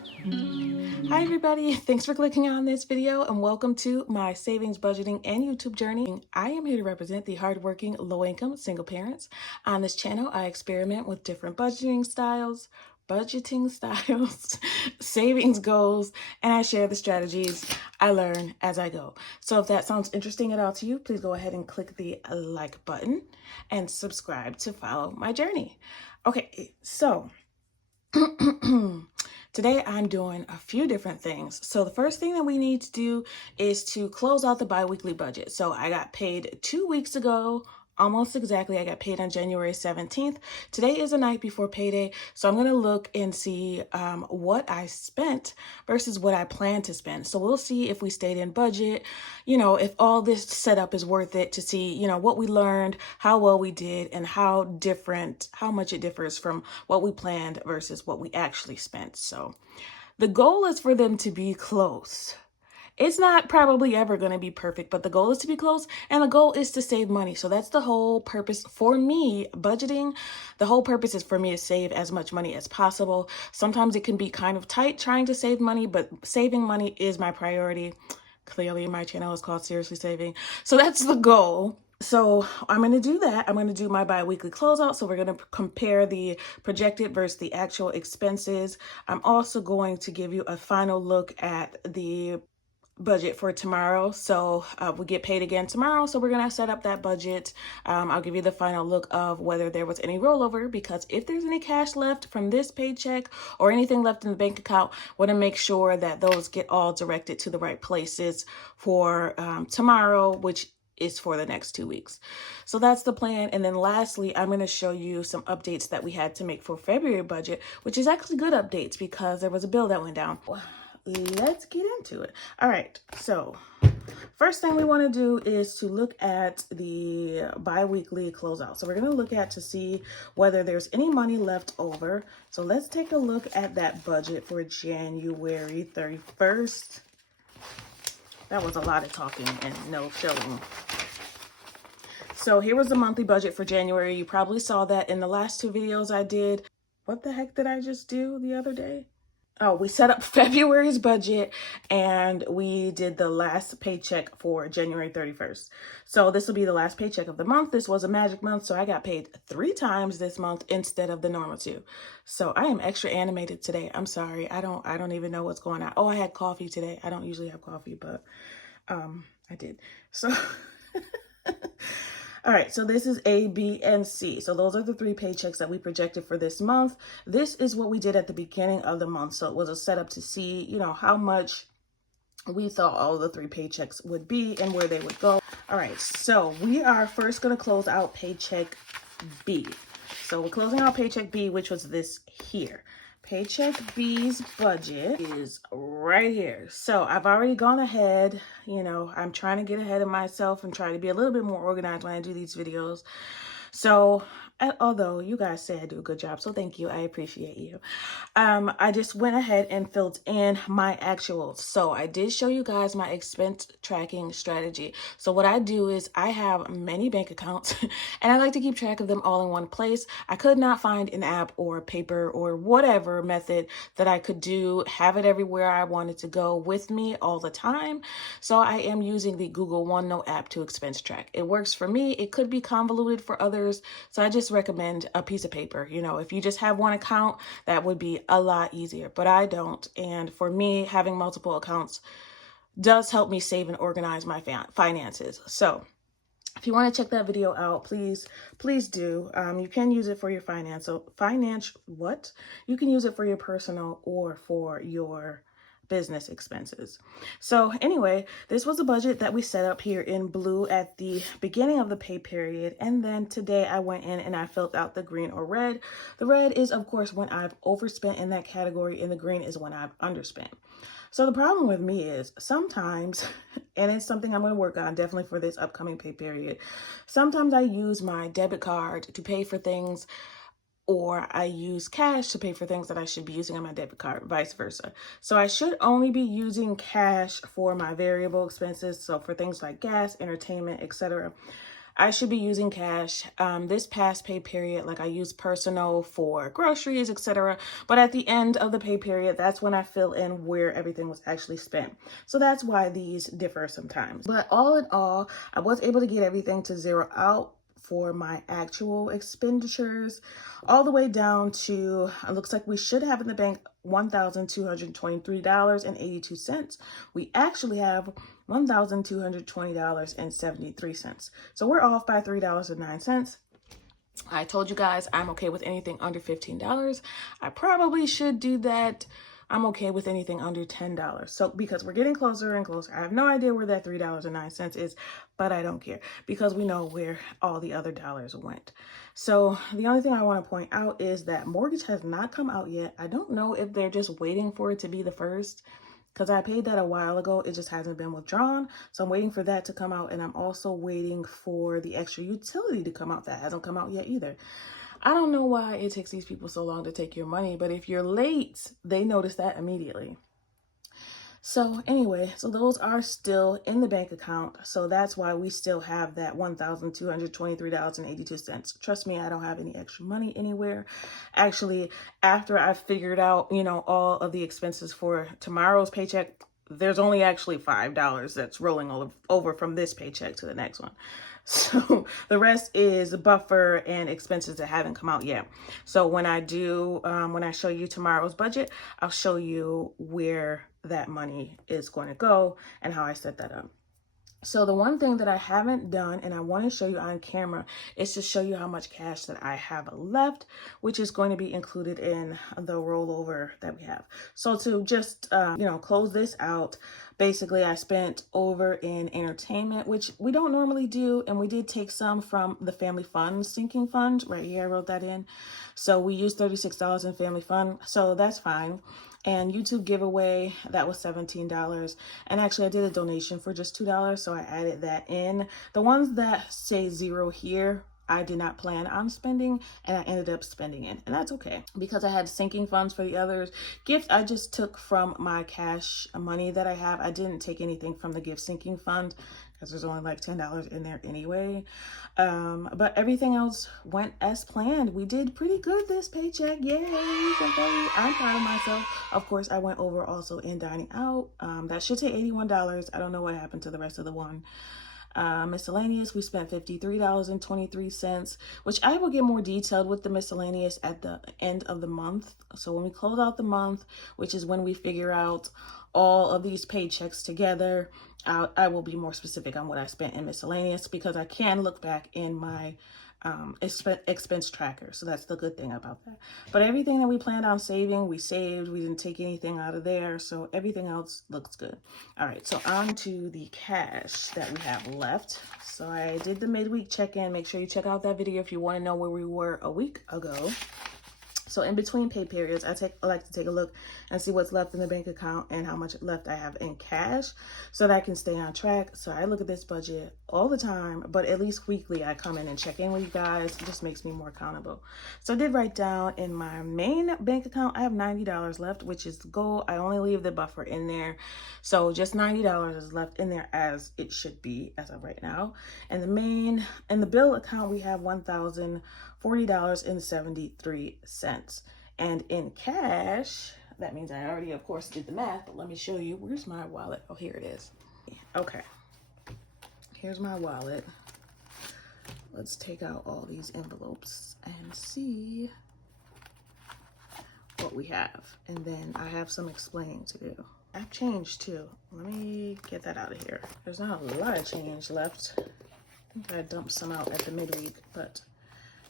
Hi everybody, thanks for clicking on this video and welcome to my savings, budgeting, and YouTube journey. I am here to represent the hardworking, low-income single parents. On this channel, I experiment with different budgeting styles, savings goals, and I share the strategies I learn as I go. So if that sounds interesting at all to you, please go ahead and click the like button and subscribe to follow my journey. Okay, so today I'm doing a few different things. So the first thing that we need to do is to close out the biweekly budget. So I got paid 2 weeks ago, almost exactly. I got paid on January 17th. Today is the night before payday. So I'm going to look and see what I spent versus what I plan to spend. So we'll see if we stayed in budget, if all this setup is worth it, to see, what we learned, how well we did, and how much it differs from what we planned versus what we actually spent. So the goal is for them to be close. It's not probably ever going to be perfect, but the goal is to be close, and the goal is to save money. So that's the whole purpose for me, budgeting. The whole purpose is for me to save as much money as possible. Sometimes it can be kind of tight trying to save money, but saving money is my priority. Clearly, my channel is called Seriously Saving. So that's the goal. So I'm going to do that. I'm going to do my bi-weekly closeout. So we're going to compare the projected versus the actual expenses. I'm also going to give you a final look at the budget for tomorrow. So we get paid again tomorrow. So we're going to set up that budget. I'll give you the final look of whether there was any rollover, because if there's any cash left from this paycheck or anything left in the bank account, want to make sure that those get all directed to the right places for tomorrow, which is for the next 2 weeks. So that's the plan. And then lastly, I'm going to show you some updates that we had to make for February budget, which is actually good updates because there was a bill that went down. Let's get into it. All right, so first thing we want to do is to look at the bi-weekly closeout. So we're going to look at to see whether there's any money left over. So let's take a look at that budget for January 31st. That was a lot of talking and no showing. So here was the monthly budget for January. You probably saw that in the last 2 videos I did. What the heck did I just do the other day? Oh, we set up February's budget and we did the last paycheck for January 31st. So this will be the last paycheck of the month. This was a magic month, so I got paid 3 times this month instead of the normal 2. So I am extra animated today. I'm sorry. I don't even know what's going on. Oh, I had coffee today. I don't usually have coffee, but I did. So all right, so this is A, B, and C. So those are the 3 paychecks that we projected for this month. This is what we did at the beginning of the month. So it was a setup to see, how much we thought all the 3 paychecks would be and where they would go. All right, so we are first going to close out Paycheck B. So we're closing out Paycheck B, which was this here. Paycheck B's budget is right here. So I've already gone ahead, I'm trying to get ahead of myself and try to be a little bit more organized when I do these videos. So although you guys say I do a good job, so thank you. I appreciate you. I just went ahead and filled in my actuals. So I did show you guys my expense tracking strategy. So what I do is I have many bank accounts and I like to keep track of them all in one place. I could not find an app or paper or whatever method that I could have it everywhere I wanted to go with me all the time. So I am using the Google OneNote app to expense track. It works for me. It could be convoluted for others. So I just recommend a piece of paper. If you just have one account, that would be a lot easier, but I don't. And for me, having multiple accounts does help me save and organize my finances. So if you want to check that video out, please do. You can use it for your you can use it for your personal or for your business expenses. So anyway, this was a budget that we set up here in blue at the beginning of the pay period. And then today I went in and I filled out the green or red. The red is, of course, when I've overspent in that category, and the green is when I've underspent. So the problem with me is sometimes, and it's something I'm going to work on definitely for this upcoming pay period, sometimes I use my debit card to pay for things, or I use cash to pay for things that I should be using on my debit card, vice versa. So I should only be using cash for my variable expenses. So for things like gas, entertainment, etc. I should be using cash. This past pay period, like I use personal for groceries, etc. But at the end of the pay period, that's when I fill in where everything was actually spent. So that's why these differ sometimes. But all in all, I was able to get everything to zero out for my actual expenditures, all the way down to, it looks like we should have in the bank $1,223.82. We actually have $1,220.73. So we're off by $3.09. I told you guys I'm okay with anything under $15. I probably should do that. I'm okay with anything under $10. So because we're getting closer and closer, I have no idea where that $3.09 is, but I don't care because we know where all the other dollars went. So the only thing I want to point out is that mortgage has not come out yet. I don't know if they're just waiting for it to be the first, because I paid that a while ago. It just hasn't been withdrawn. So I'm waiting for that to come out. And I'm also waiting for the extra utility to come out. That hasn't come out yet either. I don't know why it takes these people so long to take your money, but if you're late, they notice that immediately. So anyway, so those are still in the bank account. So that's why we still have that $1,223.82. Trust me, I don't have any extra money anywhere. Actually, after I figured out, all of the expenses for tomorrow's paycheck, there's only actually $5 that's rolling over from this paycheck to the next one. So the rest is buffer and expenses that haven't come out yet. So when I show you tomorrow's budget, I'll show you where that money is going to go and how I set that up. So the one thing that I haven't done and I want to show you on camera is to show you how much cash that I have left, which is going to be included in the rollover that we have. So to just, close this out, basically I spent over in entertainment, which we don't normally do. And we did take some from the family fund sinking fund right here. I wrote that in. So we used $36 in family fund. So that's fine. And YouTube giveaway, that was $17. And actually I did a donation for just $2. So I added that in. The ones that say zero here, I did not plan on spending and I ended up spending it. And that's okay because I had sinking funds for the others. Gifts I just took from my cash money that I have. I didn't take anything from the gift sinking fund because there's only like $10 in there anyway. But everything else went as planned. We did pretty good this paycheck. Yay. I'm proud of myself. Of course, I went over also in dining out. That should say $81. I don't know what happened to the rest of the one. Miscellaneous, we spent $53.23, which I will get more detailed with the miscellaneous at the end of the month. So when we close out the month, which is when we figure out all of these paychecks together, I will be more specific on what I spent in miscellaneous because I can look back in my expense tracker. So that's the good thing about that. But everything that we planned on saving, we saved. We didn't take anything out of there. So everything else looks good. All right, so on to the cash that we have left. So I did the midweek check-in. Make sure you check out that video if you want to know where we were a week ago. So in between pay periods, I like to take a look and see what's left in the bank account and how much left I have in cash so that I can stay on track. So I look at this budget all the time, but at least weekly I come in and check in with you guys. It just makes me more accountable. So I did write down in my main bank account, I have $90 left, which is the goal. I only leave the buffer in there. So just $90 is left in there as it should be as of right now. And in the bill account, we have $1,040.73. And in cash, that means I already, of course, did the math, but let me show you. Where's my wallet? Oh, here it is. Okay. Here's my wallet. Let's take out all these envelopes and see what we have. And then I have some explaining to do. I've changed too. Let me get that out of here. There's not a lot of change left. I think I dumped some out at the midweek, but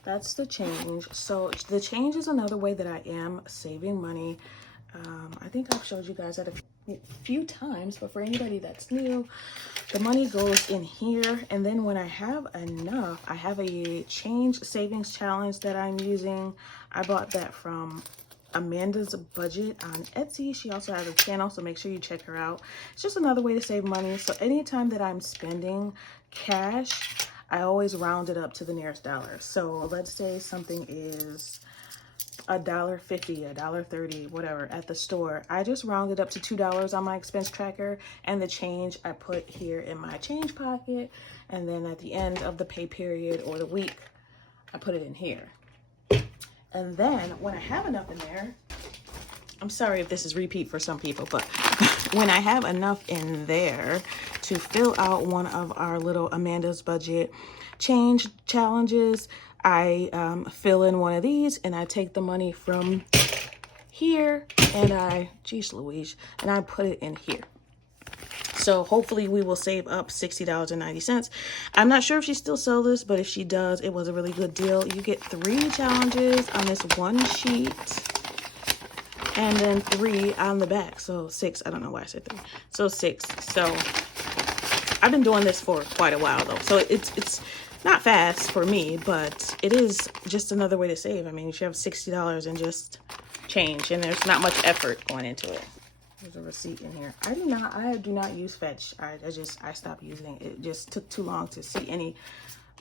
that's the change. So the change is another way that I am saving money. I think I've showed you guys that a few times, but for anybody that's new, the money goes in here. And then when I have enough, I have a change savings challenge that I'm using. I bought that from Amanda's Budget on Etsy. She also has a channel, so make sure you check her out. It's just another way to save money. So anytime that I'm spending cash, I always round it up to the nearest dollar. So let's say something is $1.50, $1.30, whatever at the store. I just rounded up to $2 on my expense tracker, and the change I put here in my change pocket, and then at the end of the pay period or the week, I put it in here. And then when I have enough in there, I'm sorry if this is repeat for some people, but when I have enough in there to fill out one of our little Amanda's Budget change challenges, I fill in one of these and I take the money from here and geez Louise, and I put it in here. So hopefully we will save up $60.90. I'm not sure if she still sells this, but if she does, it was a really good deal. You get 3 challenges on this one sheet and then 3 on the back. So 6, I don't know why I said 3. So 6. So I've been doing this for quite a while though. So it's not fast for me, but it is just another way to save. I mean, you should have $60 and just change, and there's not much effort going into it. There's a receipt in here. I do not use Fetch. I stopped using it. It just took too long to see any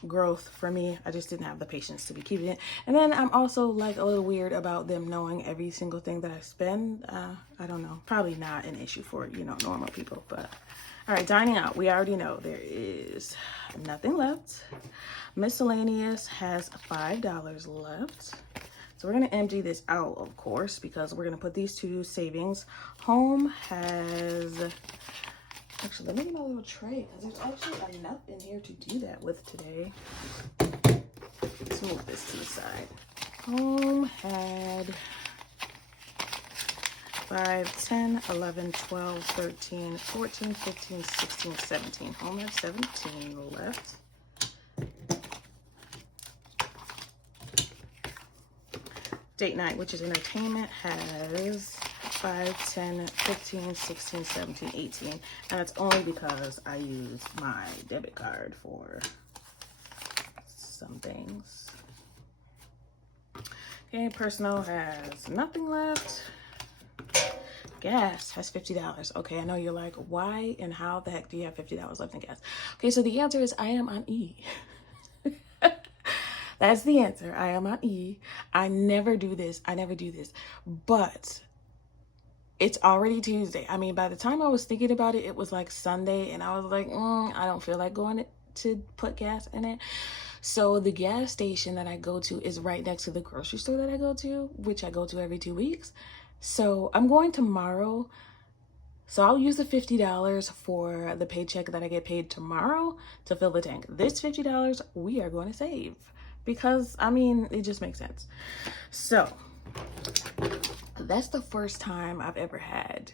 growth for me. I just didn't have the patience to be keeping it. And then I'm also like a little weird about them knowing every single thing that I spend. I don't know. Probably not an issue for, you know, normal people, but all right, dining out. We already know there is nothing left. Miscellaneous has $5 left. So we're going to empty this out, of course, because we're going to put these to savings. Home has, actually, let me get my little tray, because there's actually enough in here to do that with today. Let's move this to the side. Home had 5, 10, 11, 12, 13, 14, 15, 16, 17. Home had 17 left. Date night, which is entertainment, has 5, 10, 15, 16, 17, 18. And that's only because I use my debit card for some things. Okay, personal has nothing left. Gas has $50. Okay, I know you're like, why and how the heck do you have $50 left in gas? Okay, so the answer is I am on E. That's the answer. I am on E. I never do this. But it's already Tuesday. I mean, by the time I was thinking about it, it was like Sunday, and I was like, I don't feel like going to put gas in it. So the gas station that I go to is right next to the grocery store that I go to, which I go to every 2 weeks. So I'm going tomorrow. So I'll use the $50 for the paycheck that I get paid tomorrow to fill the tank. This $50 we are going to save. Because, I mean, it just makes sense. So, that's the first time I've ever had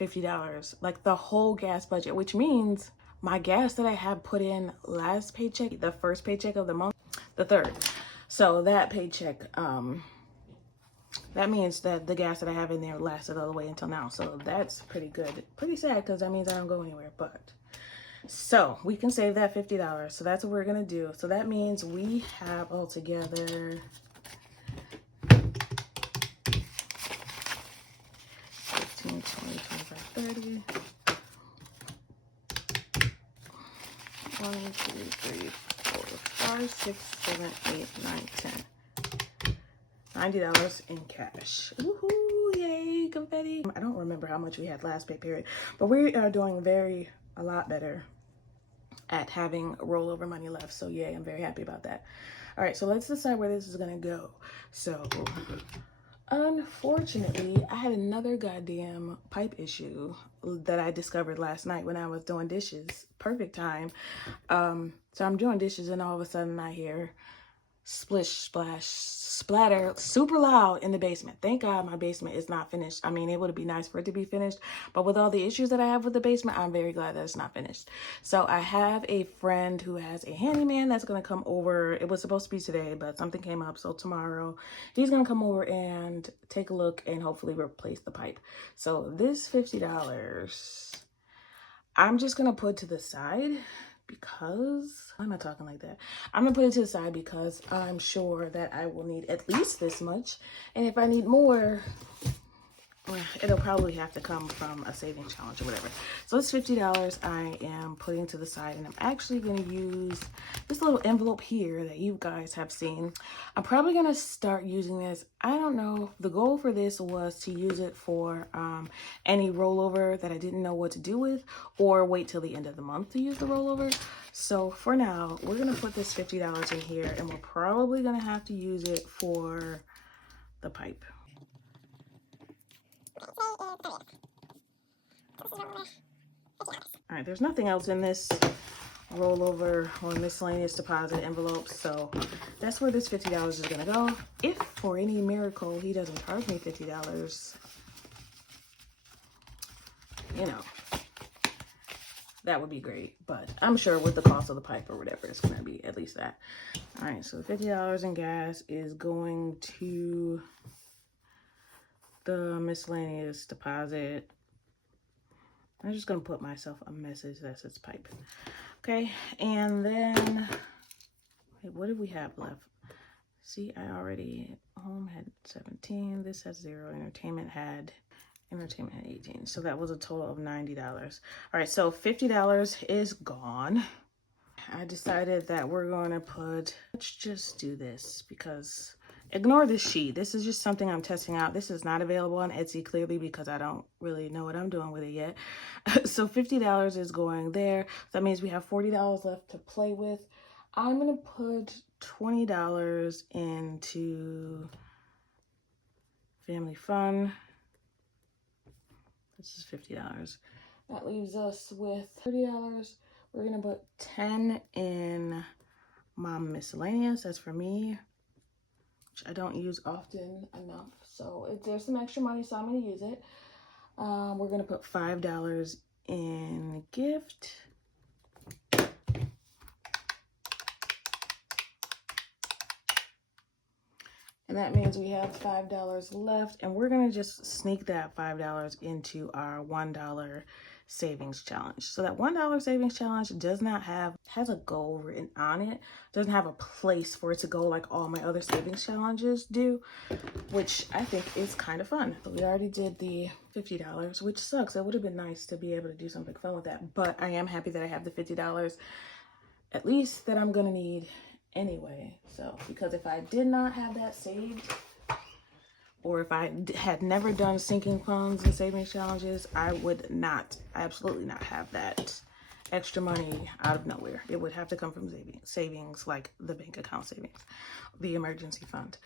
$50, like the whole gas budget, which means my gas that I had put in last paycheck, the first paycheck of the month, the 3rd. So that paycheck, that means that the gas that I have in there lasted all the way until now. So that's pretty good. Pretty sad because that means I don't go anywhere, but... So we can save that $50. So that's what we're going to do. So that means we have altogether 15, 20, 25, 30. 1, 2, 3, 4, 5, 6, 7, 8, 9, 10. $90 in cash. Woohoo! Yay! Confetti. I don't remember how much we had last pay period, but we are doing a lot better at having rollover money left. So yay, I'm very happy about that. All right, so let's decide where this is gonna go. So unfortunately, I had another goddamn pipe issue that I discovered last night when I was doing dishes. Perfect time. So I'm doing dishes and all of a sudden I hear splish, splash, splatter, super loud in the basement. Thank God my basement is not finished. I mean, it would be nice for it to be finished, but with all the issues that I have with the basement, I'm very glad that it's not finished. So I have a friend who has a handyman that's going to come over. It was supposed to be today, but something came up. So tomorrow he's going to come over and take a look and hopefully replace the pipe. So this $50, I'm just going to put to the side because I'm not talking like that. I'm gonna put it to the side because I'm sure that I will need at least this much, and if I need more, it'll probably have to come from a savings challenge or whatever. So it's $50 I am putting to the side, and I'm actually going to use this little envelope here that you guys have seen. I'm probably going to start using this. I don't know. The goal for this was to use it for any rollover that I didn't know what to do with, or wait till the end of the month to use the rollover. So for now, we're going to put this $50 in here, and we're probably going to have to use it for the pipe. All right, there's nothing else in this rollover or miscellaneous deposit envelope, so that's where this $50 is gonna go. If for any miracle he doesn't charge me $50, you know, that would be great, but I'm sure with the cost of the pipe or whatever, it's gonna be at least that. All right, so the $50 in gas is going to the miscellaneous deposit. I'm just gonna put myself a message that says pipe. Okay, and then, wait, what did we have left? See, I already, home had 17, this has 0, entertainment had 18. So that was a total of $90. All right, so $50 is gone. I decided that we're gonna put, let's just do this because ignore this sheet. This is just something I'm testing out. This is not available on Etsy clearly because I don't really know what I'm doing with it yet. So $50 is going there. That means we have $40 left to play with. I'm gonna put $20 into family fun. This is $50. That leaves us with $30. We're gonna put 10 in mom miscellaneous. That's for me, which I don't use often enough. So if there's some extra money, so I'm gonna use it. We're gonna put $5 in gift. And that means we have $5 left, and we're gonna just sneak that $5 into our $1 savings challenge. So that $1 savings challenge has a goal written on it. Doesn't have a place for it to go like all my other savings challenges do, which I think is kind of fun. So we already did the $50, which sucks. It would have been nice to be able to do something fun with that, but I am happy that I have the $50 at least that I'm gonna need anyway. So because if I did not have that saved, or if I had never done sinking funds and savings challenges, I would absolutely not have that extra money out of nowhere. It would have to come from savings, like the bank account savings, the emergency fund.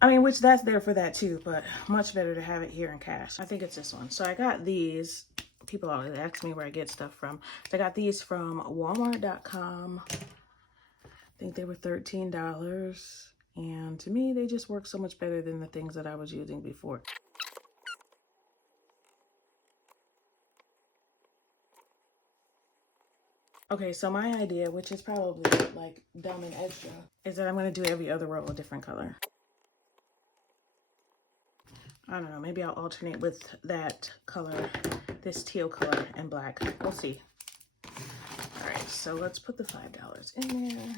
I mean, which that's there for that too, but much better to have it here in cash. I think it's this one. So I got these. People always ask me where I get stuff from. So I got these from Walmart.com. I think they were $13. And to me, they just work so much better than the things that I was using before. Okay, so my idea, which is probably like dumb and extra, is that I'm gonna do every other row a different color. I don't know, maybe I'll alternate with that color, this teal color and black. We'll see. All right, so let's put the $5 in there.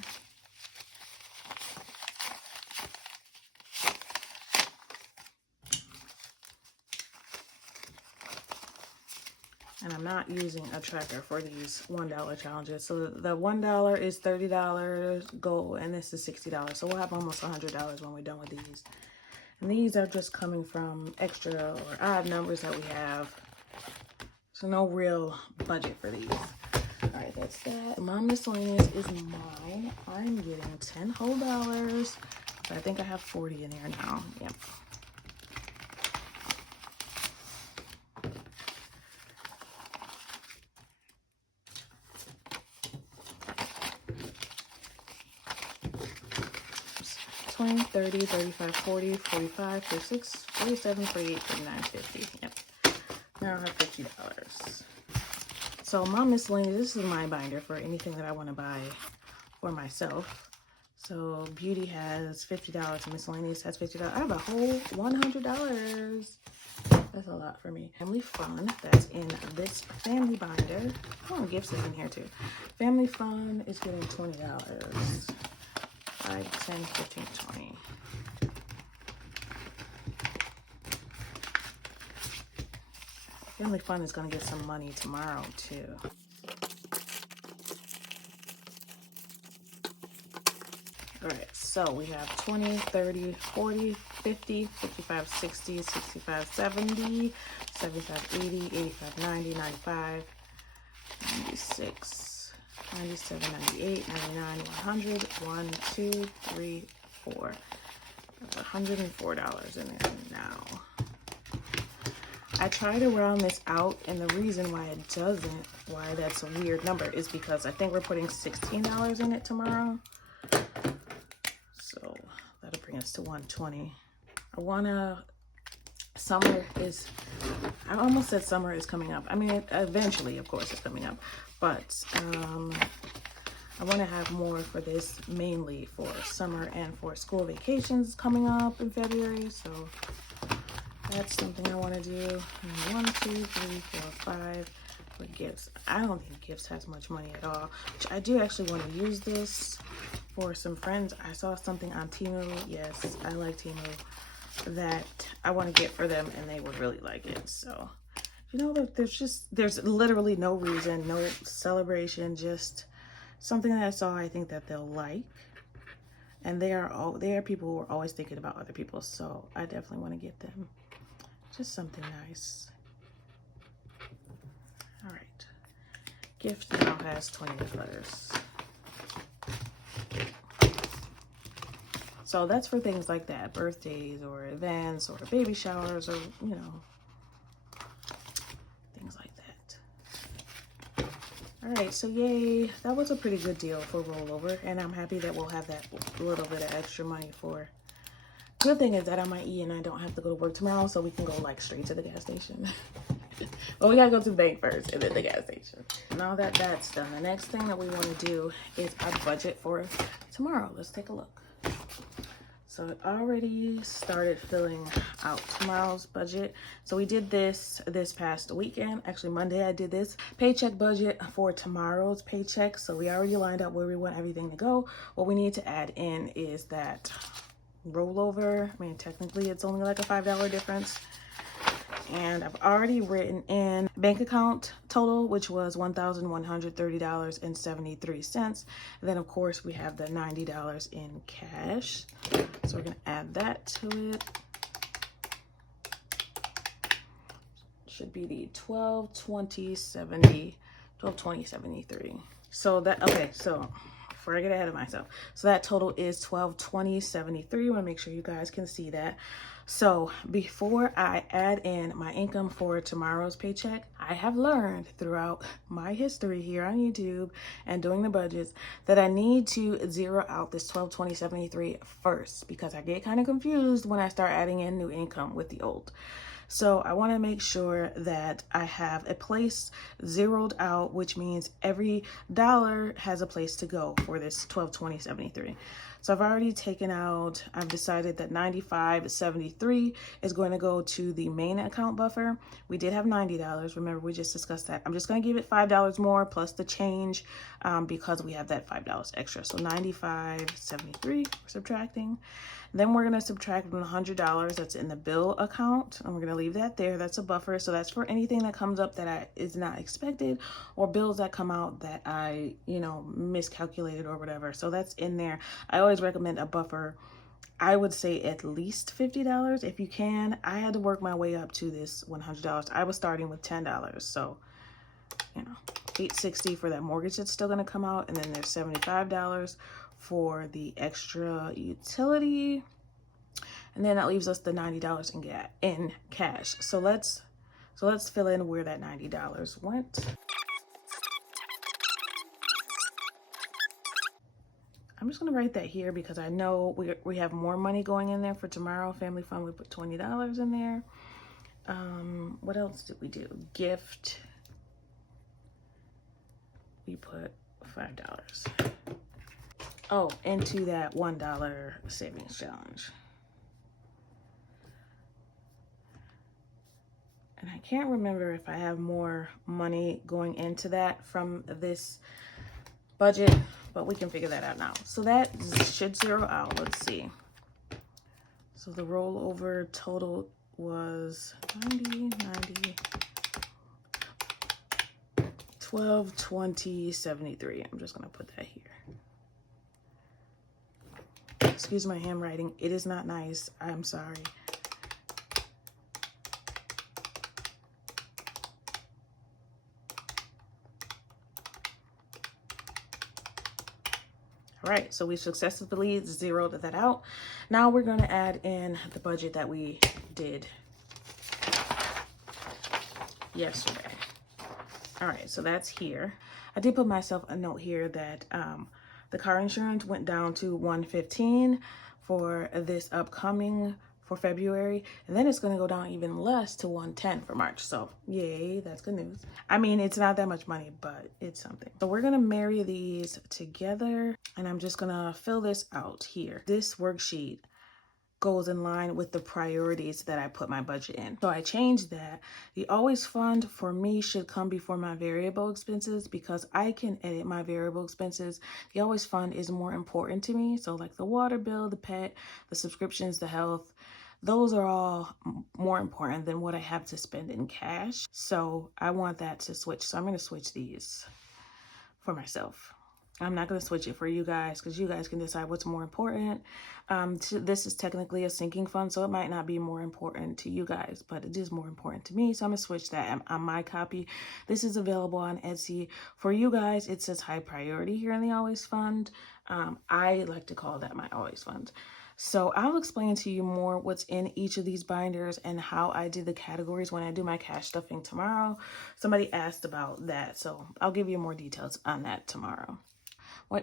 And I'm not using a tracker for these $1 challenges. So the $1 is $30 goal, and this is $60. So we'll have almost $100 when we're done with these. And these are just coming from extra or odd numbers that we have. So no real budget for these. All right, that's that. My miscellaneous is mine. I'm getting $10 whole. So I think I have 40 in there now. Yep. $20, $30, $35, $40, $45, $46, $47, $48, $49, $50. Yep. Now I have $50. So my miscellaneous, this is my binder for anything that I want to buy for myself. So beauty has $50, miscellaneous has $50. I have a whole $100. That's a lot for me. Family fun, that's in this family binder. Oh, gifts is in here too. Family fun is getting $20. 5, 10, 15, 20. Family Fun is going to get some money tomorrow, too. All right, so we have 20, 30, 40, 50, 55, 60, 65, 70, 75, 80, 85, 90, 95, 96, 97, 98, 99, 100, 1, 2, 3, 4. That's $104 in there now. I try to round this out, and the reason why it doesn't, why that's a weird number, is because I think we're putting $16 in it tomorrow. So that'll bring us to 120. I almost said summer is coming up. I mean, eventually, of course, it's coming up. But I want to have more for this, mainly for summer and for school vacations coming up in February. So that's something I want to do. 1, 2, 3, 4, 5 for gifts. I don't think gifts has much money at all. Which I do actually want to use this for some friends. I saw something on Temu. Yes, I like Temu. That I want to get for them, and they would really like it. So, you know, there's literally no reason, no celebration, just something that I saw I think that they'll like. And they are people who are always thinking about other people, so I definitely want to get them just something nice. All right, gift now has 20 letters. So that's for things like that, birthdays or events or baby showers or, you know, things like that. All right, so yay, that was a pretty good deal for rollover, and I'm happy that we'll have that little bit of extra money for. Good thing is that I'm IE and I don't have to go to work tomorrow, so we can go like straight to the gas station. Well, we gotta go to the bank first and then the gas station. Now that that's done, the next thing that we want to do is our budget for tomorrow. Let's take a look. So it already started filling out tomorrow's budget. So we did this past weekend. Actually, Monday I did this paycheck budget for tomorrow's paycheck. So we already lined up where we want everything to go. What we need to add in is that rollover. I mean, technically it's only like a $5 difference. And I've already written in bank account total, which was $1,130.73. And then, of course, we have the $90 in cash. So we're going to add that to it. Should be the 1220.73. So that, okay, so before I get ahead of myself, so that total is 1220.73. I want to make sure you guys can see that. So before I add in my income for tomorrow's paycheck, I have learned throughout my history here on YouTube and doing the budgets that I need to zero out this 1220.73 first, because I get kind of confused when I start adding in new income with the old. So I want to make sure that I have a place zeroed out, which means every dollar has a place to go for this 1220.73. So I've already taken out, I've decided that 95.73 is going to go to the main account buffer. We did have $90. Remember, we just discussed that. I'm just going to give it $5 more plus the change because we have that $5 extra. So 95.73, we're subtracting. Then we're going to subtract the $100 that's in the bill account, and we're going to leave that there. That's a buffer. So that's for anything that comes up that is not expected, or bills that come out that I, miscalculated or whatever. So that's in there. I always recommend a buffer. I would say at least $50 if you can. I had to work my way up to this $100. I was starting with $10. So, $860 for that mortgage that's still going to come out. And then there's $75 for the extra utility, and then that leaves us the $90 in cash. So let's fill in where that $90 went. I'm just gonna write that here because I know we have more money going in there for tomorrow. Family Fun, we put $20 in there. What else did we do? Gift, we put $5. Oh, into that $1 savings challenge. And I can't remember if I have more money going into that from this budget, but we can figure that out now. So that should zero out. Let's see. So the rollover total was 90, $12.20.73. I'm just gonna put that here. Excuse my handwriting. It is not nice. I'm sorry. All right, so we successfully zeroed that out. Now we're going to add in the budget that we did yesterday. All right, so that's here. I did put myself a note here that the car insurance went down to $115 for this upcoming for February, and then it's going to go down even less to $110 for March. So yay, that's good news. I mean, it's not that much money, but it's something. So we're going to marry these together, and I'm just going to fill this out here. This worksheet goes in line with the priorities that I put my budget in. So I changed that. The always fund for me should come before my variable expenses because I can edit my variable expenses. The always fund is more important to me. So like the water bill, the pet, the subscriptions, the health, those are all more important than what I have to spend in cash. So I want that to switch. So I'm going to switch these for myself. I'm not going to switch it for you guys because you guys can decide what's more important. This is technically a sinking fund, so it might not be more important to you guys, but it is more important to me. So I'm going to switch that on my copy. This is available on Etsy. For you guys, it says high priority here in the Always Fund. I like to call that my Always Fund. So I'll explain to you more what's in each of these binders and how I did the categories when I do my cash stuffing tomorrow. Somebody asked about that, so I'll give you more details on that tomorrow.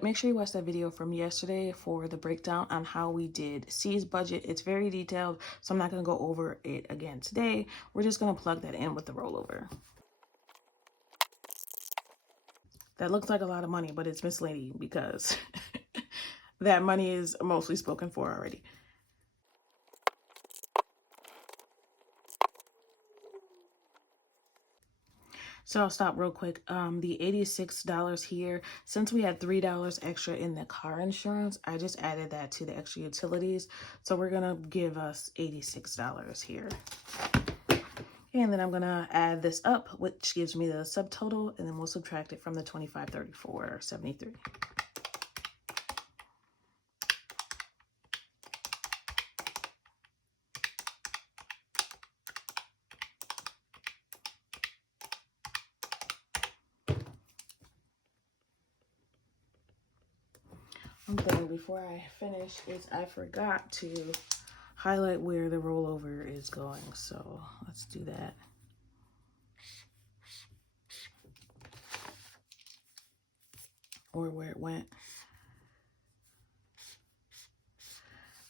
Make sure you watch that video from yesterday for the breakdown on how we did C's budget. It's very detailed, so I'm not going to go over it again today. We're just going to plug that in with the rollover. That looks like a lot of money, but it's misleading because that money is mostly spoken for already. So I'll stop real quick. The $86 here, since we had $3 extra in the car insurance, I just added that to the extra utilities. So we're gonna give us $86 here. And then I'm gonna add this up, which gives me the subtotal, and then we'll subtract it from the $25.34.73. One thing before I finish is I forgot to highlight where the rollover is going. So let's do that. Or where it went.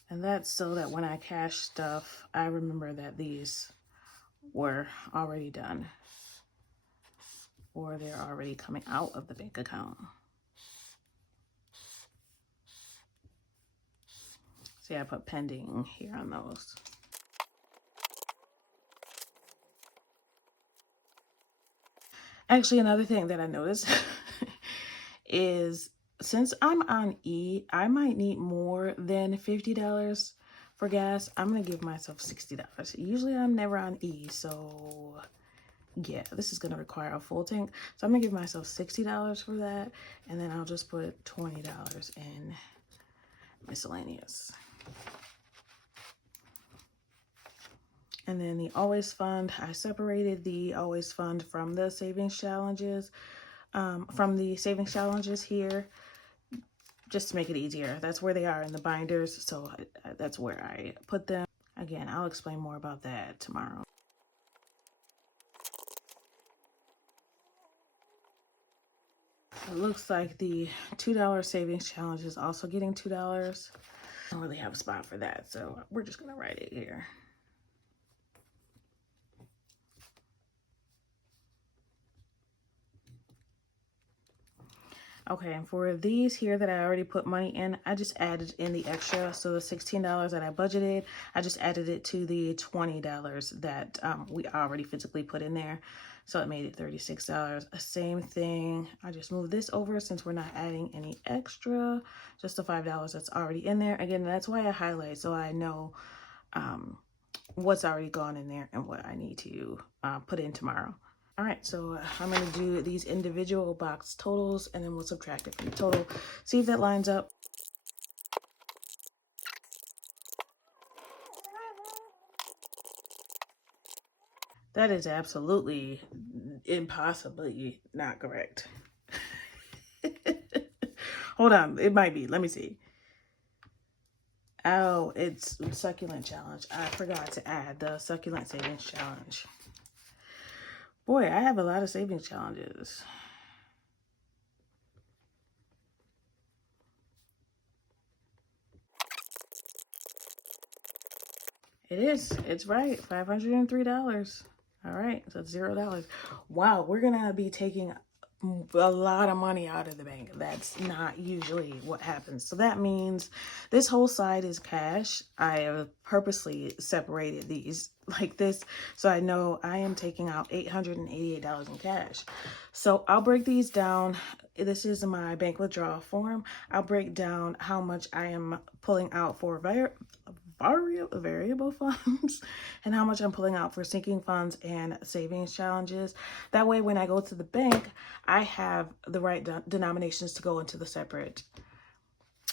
And that's so that when I cash stuff, I remember that these were already done. Or they're already coming out of the bank account. See, I put pending here on those. Actually, another thing that I noticed is since I'm on E, I might need more than $50 for gas. I'm going to give myself $60. Usually I'm never on E, so yeah, this is going to require a full tank. So I'm going to give myself $60 for that, and then I'll just put $20 in miscellaneous. And then the Always Fund, I separated the Always Fund from the savings challenges, here, just to make it easier. That's where they are in the binders, so that's where I put them. Again, I'll explain more about that tomorrow. It looks like the $2 savings challenge is also getting $2. I don't really have a spot for that, so we're just gonna write it here. Okay, and for these here that I already put money in, I just added in the extra. So the $16 that I budgeted, I just added it to the $20 that we already physically put in there. So it made it $36. Same thing, I just moved this over since we're not adding any extra, just the $5 that's already in there. Again, that's why I highlight, so I know what's already gone in there and what I need to put in tomorrow. All right, so I'm going to do these individual box totals, and then we'll subtract it from the total. See if that lines up. That is absolutely impossibly not correct. Hold on, it might be. Let me see. Oh, it's succulent challenge. I forgot to add the succulent savings challenge. Boy, I have a lot of savings challenges. It is. It's right. $503. All right, so it's $0. Wow, we're gonna be taking a lot of money out of the bank. That's not usually what happens. So that means this whole side is cash. I have purposely separated these like this so I know I am taking out $888 in cash. So I'll break these down. This is my bank withdrawal form. I'll break down how much I am pulling out for variable funds and how much I'm pulling out for sinking funds and savings challenges. That way, when I go to the bank, I have the right denominations to go into the separate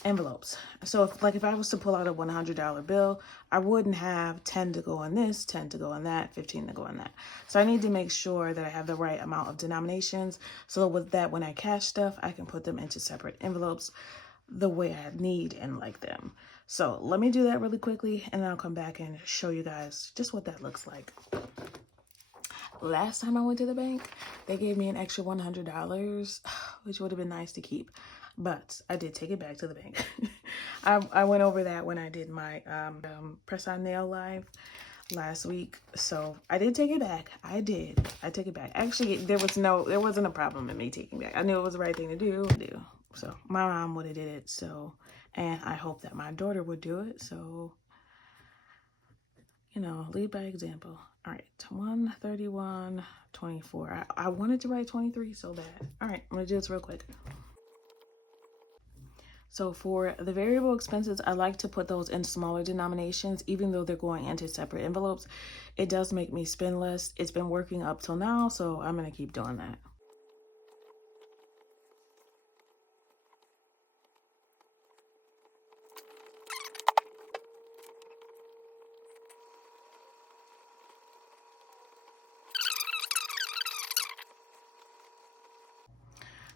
envelopes. So if I was to pull out a $100 bill, I wouldn't have 10 to go on this, 10 to go on that, 15 to go on that. So I need to make sure that I have the right amount of denominations so with that, when I cash stuff, I can put them into separate envelopes the way I need and like them. So let me do that really quickly, and then I'll come back and show you guys just what that looks like. Last time I went to the bank, they gave me an extra $100, which would have been nice to keep, but I did take it back to the bank. I went over that when I did my press-on nail live last week, so I did take it back. I took it back. Actually, there wasn't a problem in me taking it back. I knew it was the right thing to do. So my mom would have did it, so, and I hope that my daughter would do it, so, you know, lead by example. All right, 131.24. I wanted to write 23 so bad. All right, I'm gonna do this real quick. So for the variable expenses, I like to put those in smaller denominations, even though they're going into separate envelopes. It does make me spend less. It's been working up till now, so I'm gonna keep doing that.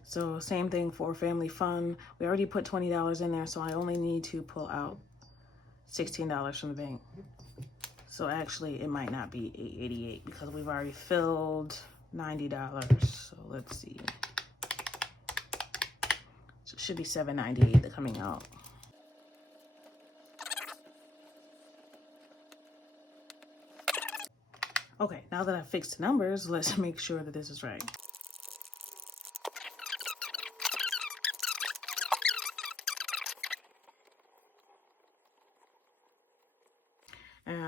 So same thing for family fun. We already put $20 in there, so I only need to pull out $16 from the bank. So actually, it might not be $888 because we've already filled $90. So let's see. So it should be $798 coming out. Okay, now that I've fixed the numbers, let's make sure that this is right.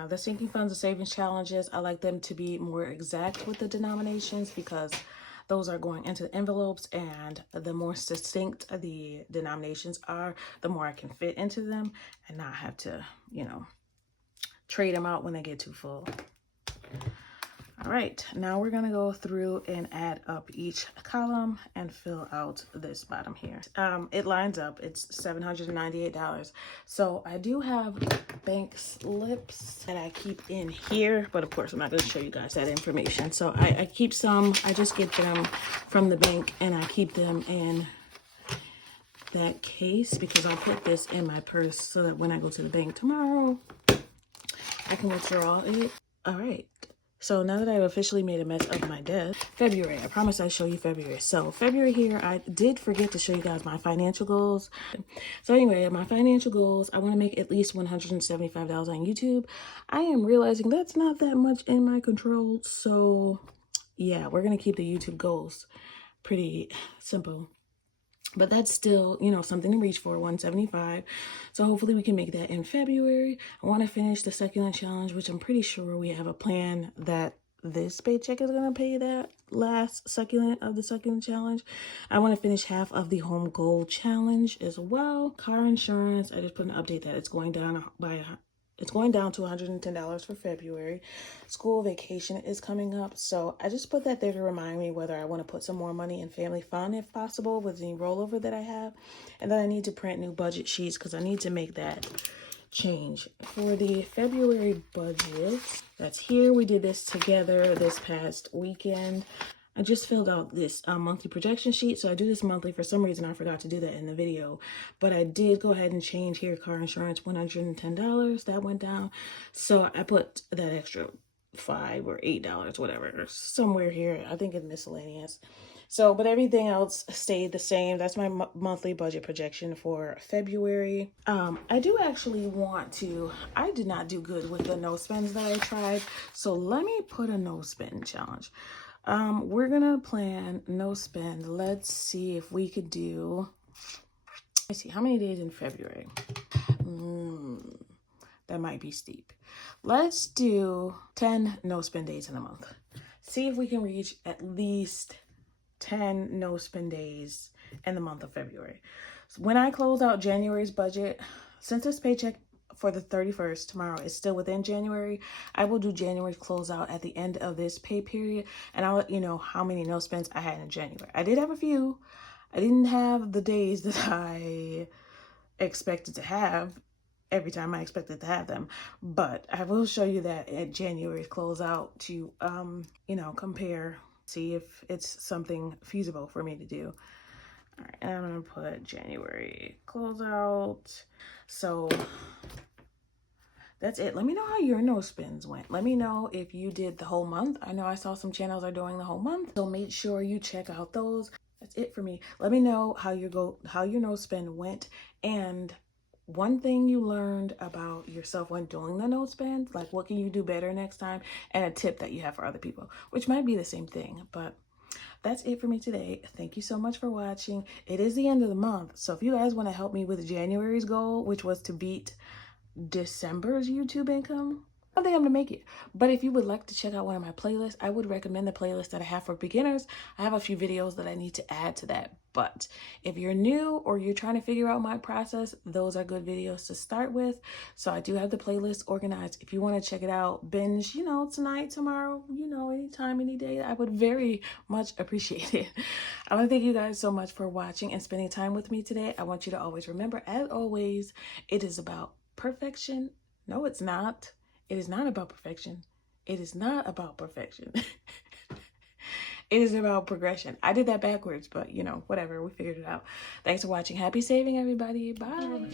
The sinking funds and savings challenges, I like them to be more exact with the denominations because those are going into the envelopes, and the more succinct the denominations are, the more I can fit into them and not have to, you know, trade them out when they get too full. All right, now we're gonna go through and add up each column and fill out this bottom here. It lines up, it's $798. So I do have bank slips that I keep in here, but of course I'm not gonna show you guys that information. So I keep some, I just get them from the bank and I keep them in that case because I'll put this in my purse so that when I go to the bank tomorrow, I can withdraw it. All right. So now that I've officially made a mess of my desk, February, I promised I'd show you February. So February here, I did forget to show you guys my financial goals. So anyway, my financial goals, I want to make at least $175 on YouTube. I am realizing that's not that much in my control. So yeah, we're going to keep the YouTube goals pretty simple. But that's still, you know, something to reach for, 175. So hopefully we can make that in February. I want to finish the succulent challenge, which I'm pretty sure we have a plan that this paycheck is going to pay that last succulent of the succulent challenge. I want to finish half of the home goal challenge as well. Car insurance, I just put an update that it's going down by it's going down to $110 for February. School vacation is coming up, so I just put that there to remind me whether I want to put some more money in family fun if possible with the rollover that I have. And then I need to print new budget sheets because I need to make that change. For the February budget that's here, we did this together this past weekend. I just filled out this monthly projection sheet. So I do this monthly. For some reason, I forgot to do that in the video. But I did go ahead and change here. Car insurance, $110. That went down. So I put that extra $5 or $8, whatever, somewhere here. I think it's miscellaneous. So, but everything else stayed the same. That's my monthly budget projection for February. I do actually want to, I did not do good with the no spends that I tried. So let me put a no spend challenge. We're gonna plan no spend. Let's see if we could do, let's see, how many days in February? That might be steep. Let's do 10 no spend days in a month. See if we can reach at least 10 no spend days in the month of February. So when I close out January's budget, since this paycheck for the 31st tomorrow is still within January, I will do January's closeout at the end of this pay period, and I'll let you know how many no spends I had in January. I did have a few. I didn't have the days that I expected to have every time I expected to have them, but I will show you that at January's closeout to compare, see if it's something feasible for me to do. All right, and I'm gonna put January closeout. So that's it. Let me know how your no spends went. Let me know if you did the whole month. I know I saw some channels are doing the whole month, so make sure you check out those. That's it for me. Let me know how your no spend went, and one thing you learned about yourself when doing the no spend, like what can you do better next time, and a tip that you have for other people, which might be the same thing. But that's it for me today. Thank you so much for watching. It is the end of the month, so if you guys want to help me with January's goal, which was to beat December's YouTube income, I think I'm gonna make it. But if you would like to check out one of my playlists, I would recommend the playlist that I have for beginners. I have a few videos that I need to add to that. But if you're new or you're trying to figure out my process, those are good videos to start with. So I do have the playlist organized. If you want to check it out, binge, tonight, tomorrow, anytime, any day, I would very much appreciate it. I want to thank you guys so much for watching and spending time with me today. I want you to always remember, as always, it is about perfection. No, it's not. It is not about perfection. It is not about perfection. It is about progression. I did that backwards, but whatever. We figured it out. Thanks for watching. Happy saving, everybody. Bye.